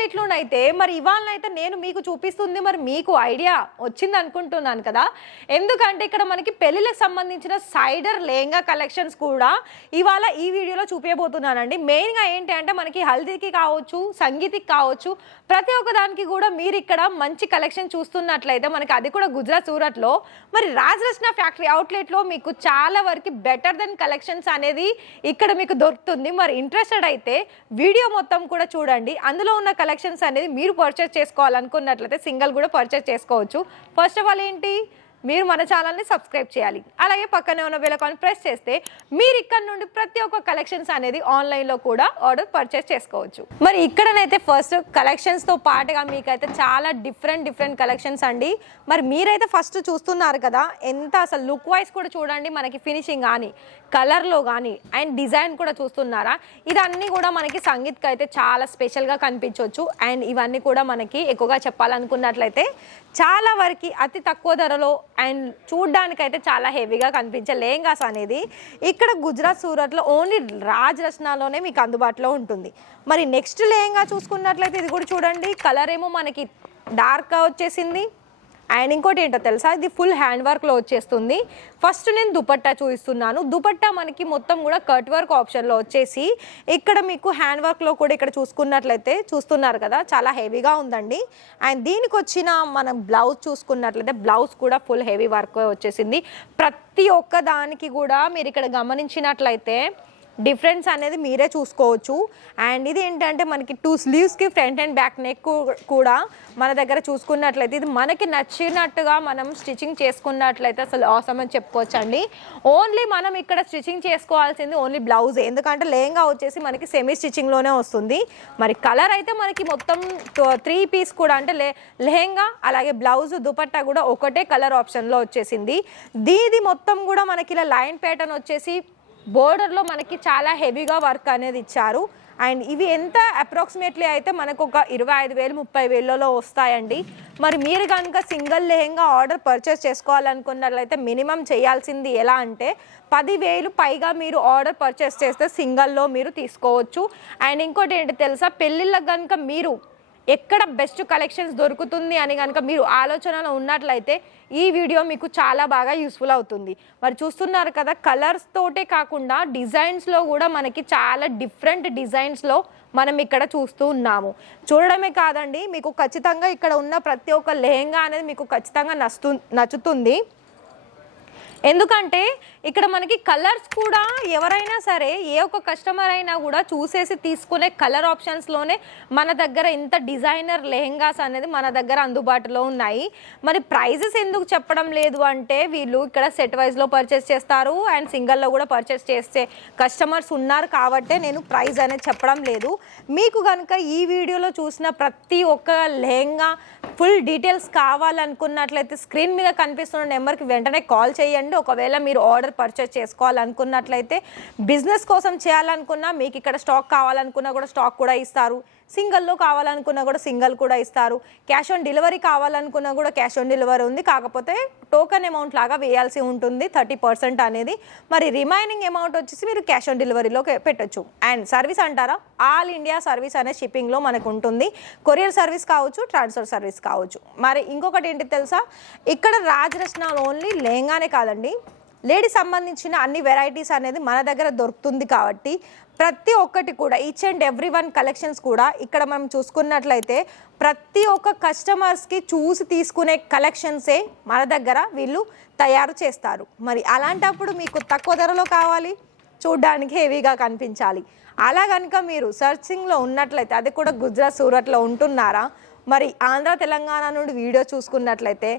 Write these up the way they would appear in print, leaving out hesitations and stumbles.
అవుట్లెట్లోనైతే మరి ఇవాళనైతే నేను మీకు చూపిస్తుంది మరి మీకు ఐడియా వచ్చింది అనుకుంటున్నాను కదా. ఎందుకంటే ఇక్కడ మనకి పెళ్ళిళ్ళకి సంబంధించిన సైడర్ లెహంగా కలెక్షన్స్ కూడా ఇవాళ ఈ వీడియోలో చూపించబోతున్నానండి. మెయిన్గా ఏంటి అంటే మనకి హల్దీకి కావచ్చు, సంగీత్కి కావచ్చు, ప్రతి ఒక్క దానికి కూడా మీరు ఇక్కడ మంచి కలెక్షన్ చూస్తున్నట్లయితే మనకి అది కూడా గుజరాత్ సూరత్లో మరి రాజరత్న ఫ్యాక్టరీ అవుట్లెట్లో మీకు చాలా వరకు బెటర్ దెన్ కలెక్షన్స్ అనేది ఇక్కడ మీకు దొరుకుతుంది. మరి ఇంట్రెస్టెడ్ అయితే వీడియో మొత్తం కూడా చూడండి. అందులో ఉన్న కలెక్షన్స్ అనేది మీరు పర్చేస్ చేసుకోవాలనుకున్నట్లయితే సింగిల్ కూడా పర్చేస్ చేసుకోవచ్చు. ఫస్ట్ ఆఫ్ ఆల్ ఏంటి, మీరు మన ఛానల్ని సబ్స్క్రైబ్ చేయాలి. అలాగే పక్కనే ఉన్న బెల్ ఐకాన్ ప్రెస్ చేస్తే మీరు ఇక్కడ నుండి ప్రతి ఒక్క కలెక్షన్స్ అనేది ఆన్లైన్లో కూడా ఆర్డర్ పర్చేస్ చేసుకోవచ్చు. మరి ఇక్కడనైతే ఫస్ట్ కలెక్షన్స్తో పాటుగా మీకైతే చాలా డిఫరెంట్ కలెక్షన్స్ అండి. మరి మీరైతే ఫస్ట్ చూస్తున్నారు కదా, ఎంత అసలు లుక్ వైజ్ కూడా చూడండి, మనకి ఫినిషింగ్ కానీ కలర్లో కానీ అండ్ డిజైన్ కూడా చూస్తున్నారా, ఇదన్నీ కూడా మనకి సంగీత్కి అయితే చాలా స్పెషల్గా కనిపించవచ్చు. అండ్ ఇవన్నీ కూడా మనకి ఎక్కువగా చెప్పాలనుకున్నట్లయితే చాలా వరకు అతి తక్కువ ధరలో అండ్ చూడ్డానికైతే చాలా హెవీగా కనిపించే లెహంగాస్ అనేది ఇక్కడ గుజరాత్ సూరత్లో ఓన్లీ రాజరత్నాలోనే మీకు అందుబాటులో ఉంటుంది. మరి నెక్స్ట్ లెహంగా చూసుకున్నట్లయితే ఇది కూడా చూడండి, కలర్ ఏమో మనకి డార్క్గా వచ్చేసింది. అండ్ ఇంకోటి ఏంటో తెలుసా, ఇది ఫుల్ హ్యాండ్ వర్క్లో వచ్చేస్తుంది. ఫస్ట్ నేను దుపట్టా చూపిస్తున్నాను. దుపట్టా మనకి మొత్తం కూడా కట్ వర్క్ ఆప్షన్లో వచ్చేసి ఇక్కడ మీకు హ్యాండ్ వర్క్లో కూడా ఇక్కడ చూసుకున్నట్లయితే చూస్తున్నారు కదా, చాలా హెవీగా ఉందండి. అండ్ దీనికి వచ్చిన మనం బ్లౌజ్ చూసుకున్నట్లయితే బ్లౌజ్ కూడా ఫుల్ హెవీ వర్క్ వచ్చేసింది. ప్రతి ఒక్క దానికి కూడా మీరు ఇక్కడ గమనించినట్లయితే డిఫరెన్స్ అనేది మీరే చూసుకోవచ్చు. అండ్ ఇది ఏంటంటే మనకి 2 స్లీవ్స్కి ఫ్రంట్ అండ్ బ్యాక్ నెక్ కూడా మన దగ్గర చూసుకున్నట్లయితే ఇది మనకి నచ్చినట్టుగా మనం స్టిచ్చింగ్ చేసుకున్నట్లయితే అసలు అవసరం అని చెప్పుకోవచ్చు అండి. ఓన్లీ మనం ఇక్కడ స్టిచ్చింగ్ చేసుకోవాల్సింది ఓన్లీ బ్లౌజ్, ఎందుకంటే లెహంగా వచ్చేసి మనకి సెమీ స్టిచ్చింగ్లోనే వస్తుంది. మరి కలర్ అయితే మనకి మొత్తం 3 పీస్ కూడా అంటే లెహంగా అలాగే బ్లౌజ్ దుపట్టా కూడా ఒకటే కలర్ ఆప్షన్లో వచ్చేసింది. దీది మొత్తం కూడా మనకి ఇలా లైన్ ప్యాటర్న్ వచ్చేసి బోర్డర్లో మనకి చాలా హెవీగా వర్క్ అనేది ఇచ్చారు. అండ్ ఇవి ఎంత అప్రాక్సిమేట్లీ అయితే మనకు ఒక 25,000-30,000లో వస్తాయండి. మరి మీరు కనుక సింగిల్ లెహంగా ఆర్డర్ పర్చేస్ చేసుకోవాలనుకున్నట్లయితే మినిమం చేయాల్సింది ఎలా అంటే 10,000 పైగా మీరు ఆర్డర్ పర్చేస్ చేస్తే సింగిల్లో మీరు తీసుకోవచ్చు. అండ్ ఇంకోటి ఏంటి తెలుసా, పెళ్ళిళ్ళకి కనుక మీరు ఎక్కడ బెస్ట్ కలెక్షన్స్ దొరుకుతుంది అని కనుక మీరు ఆలోచనలో ఉన్నట్లయితే ఈ వీడియో మీకు చాలా బాగా యూస్ఫుల్ అవుతుంది. మరి చూస్తున్నారు కదా, కలర్స్ తోటే కాకుండా డిజైన్స్లో కూడా మనకి చాలా డిఫరెంట్ డిజైన్స్లో మనం ఇక్కడ చూస్తూ ఉన్నాము. చూడడమే కాదండి, మీకు ఖచ్చితంగా ఇక్కడ ఉన్న ప్రతి ఒక్క లెహంగా అనేది మీకు ఖచ్చితంగా నచ్చుతుంది. ఎందుకంటే ఇక్కడ మనకి కలర్స్ కూడా ఎవరైనా సరే ఏ ఒక్క కస్టమర్ అయినా కూడా చూసేసి తీసుకునే కలర్ ఆప్షన్స్లోనే మన దగ్గర ఇంత డిజైనర్ లెహంగాస్ అనేది మన దగ్గర అందుబాటులో ఉన్నాయి. మరి ప్రైజెస్ ఎందుకు చెప్పడం లేదు అంటే వీళ్ళు ఇక్కడ సెట్ వైజ్లో పర్చేస్ చేస్తారు అండ్ సింగిల్లో కూడా పర్చేస్ చేసే కస్టమర్స్ ఉన్నారు కాబట్టే నేను ప్రైజ్ అనేది చెప్పడం లేదు. మీకు కనుక ఈ వీడియోలో చూసిన ప్రతి ఒక్క లెహంగా ఫుల్ డీటెయిల్స్ కావాలనుకున్నట్లయితే స్క్రీన్ మీద కనిపిస్తున్న నెంబర్కి వెంటనే కాల్ చేయండి. ఒకవేళ మీరు ఆర్డర్ పర్చేస్ చేసుకోవాలనుకున్నట్లయితే బిజినెస్ కోసం చేయాలనుకున్నా, మీకు ఇక్కడ స్టాక్ కావాలనుకున్నా కూడా స్టాక్ కూడా ఇస్తారు. సింగిల్లో కావాలనుకున్నా కూడా సింగిల్ కూడా ఇస్తారు. క్యాష్ ఆన్ డెలివరీ కావాలనుకున్నా కూడా క్యాష్ ఆన్ డెలివరీ ఉంది. కాకపోతే టోకెన్ అమౌంట్ లాగా వేయాల్సి ఉంటుంది 30% అనేది. మరి రిమైనింగ్ అమౌంట్ వచ్చేసి మీరు క్యాష్ ఆన్ డెలివరీలో పెట్టచ్చు. అండ్ సర్వీస్ అంటారా, ఆల్ ఇండియా సర్వీస్ అనే షిప్పింగ్లో మనకు ఉంటుంది. కొరియర్ సర్వీస్ కావచ్చు, ట్రాన్స్ఫర్ సర్వీస్ కావచ్చు. మరి ఇంకొకటి ఏంటి తెలుసా, ఇక్కడ రాజరత్న ఓన్లీ లెహంగానే కాదండి, లేడీస్ సంబంధించిన అన్ని వెరైటీస్ అనేది మన దగ్గర దొరుకుతుంది. కాబట్టి ప్రతి ఒక్కటి కూడా ఈచ్ అండ్ ఎవ్రీ1 కలెక్షన్స్ కూడా ఇక్కడ మనం చూసుకున్నట్లయితే ప్రతి ఒక్క కస్టమర్స్కి చూసి తీసుకునే కలెక్షన్సే మన దగ్గర వీళ్ళు తయారు చేస్తారు. మరి అలాంటప్పుడు మీకు తక్కువ ధరలో కావాలి, చూడ్డానికి హెవీగా కనిపించాలి, అలా కనుక మీరు సర్చింగ్లో ఉన్నట్లయితే, అది కూడా గుజరాత్ సూరత్లో ఉంటున్నారా, మరి ఆంధ్ర తెలంగాణ నుండి వీడియో చూసుకున్నట్లయితే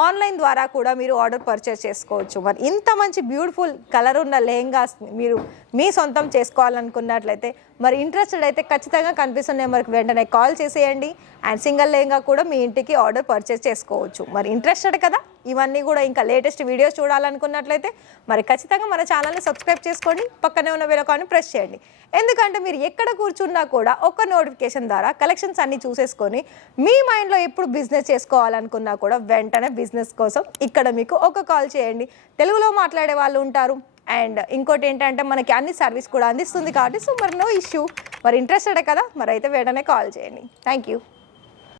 ఆన్లైన్ ద్వారా కూడా మీరు ఆర్డర్ పర్చేస్ చేసుకోవచ్చు. మరి ఇంత మంచి బ్యూటిఫుల్ కలర్ ఉన్న లెహంగాస్ మీరు మీ సొంతం చేసుకోవాలనుకున్నట్లయితే మరి ఇంట్రెస్టెడ్ అయితే ఖచ్చితంగా కనిపిస్తున్న నెంబర్కి వెంటనే కాల్ చేసేయండి. అండ్ సింగిల్ లెహంగా కూడా మీ ఇంటికి ఆర్డర్ పర్చేస్ చేసుకోవచ్చు. మరి ఇంట్రెస్టెడ్ కదా, ఇవన్నీ కూడా ఇంకా లేటెస్ట్ వీడియోస్ చూడాలనుకున్నట్లయితే మరి ఖచ్చితంగా మన ఛానల్ని సబ్స్క్రైబ్ చేసుకోండి. పక్కనే ఉన్న బెల్ ఐకాన్ని ప్రెస్ చేయండి. ఎందుకంటే మీరు ఎక్కడ కూర్చున్నా కూడా ఒక నోటిఫికేషన్ ద్వారా కలెక్షన్స్ అన్నీ చూసేసుకొని మీ మైండ్లో ఎప్పుడు బిజినెస్ చేసుకోవాలనుకున్నా కూడా వెంటనే బిజినెస్ కోసం ఇక్కడ మీకు ఒక కాల్ చేయండి. తెలుగులో మాట్లాడే వాళ్ళు ఉంటారు. అండ్ ఇంకోటి ఏంటంటే మనకి అన్ని సర్వీస్ కూడా అందిస్తుంది కాబట్టి సో మరి నో ఇష్యూ. మరి ఇంట్రెస్టెడే కదా, మరి అయితే వెంటనే కాల్ చేయండి. Thank you.